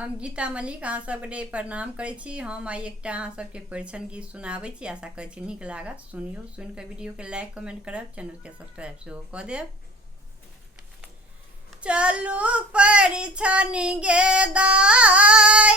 हम गीता मलिक अहाँ सबके प्रणाम करै छी। हम आइ एकटा अहाँ सबके परिछन गीत सुनाबै छी। आशा करै छी नीक लागत। सुनियो, सुनि कऽ वीडियो के लाइक कमेंट करब, चैनल के सब्सक्राइब सेहो कऽ देब। चलू परिछन गे दाई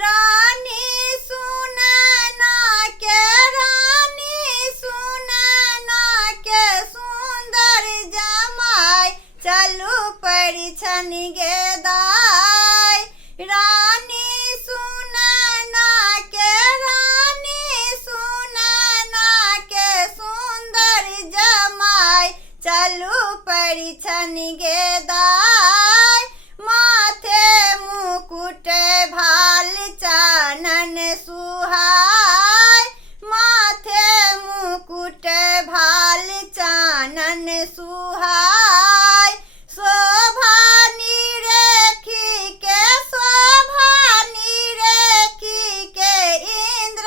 रानी सुनैना के, रानी सुनैना के सुंदर जमाई। चलू परिछन गे दाई रानी सुनैना के, रानी सुनैना के सुंदर जमाई। चलू परिछन गे दाई माथे मुकुट भाल चानन सुहाई। माथे मुकुट भाल चानन सुहाई। शोभा निरेखी के, शोभा निरेखी के इंद्र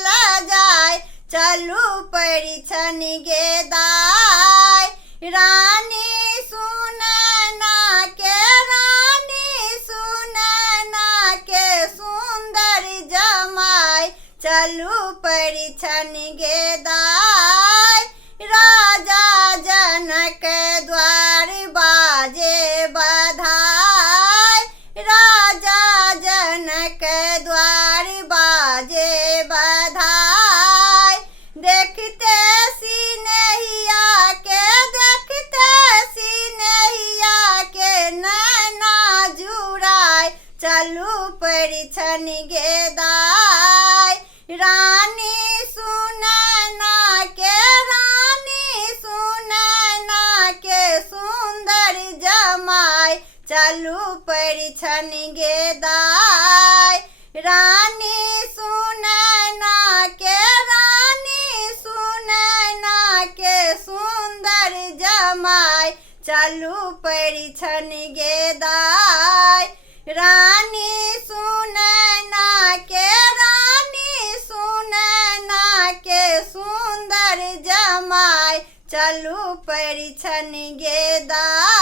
लजाय। चलू परिछन गे दाई रानी सुनैना के, रानी सुनैना के सुंदर जमाई। चलू परिछन गे दाई राजा जनक द्वार बाजे बधाई। राजा जनक द्वार बाजे बधाई। देखते सिनहिया के, देखते सिनहिया के नैना जुड़ाई। चलू परिछन गे दाई रानी सुनैना के, रानी सुनैना के सुंदर जमाई। चलू परिछन गे दाई रानी सुनैना के, रानी सुनैना के सुंदर जमाई। चलू परिछन गे दाई रानी सुनैना के, रानी सुनैना के सुंदर जमाई। चलू परिछन गे दाई।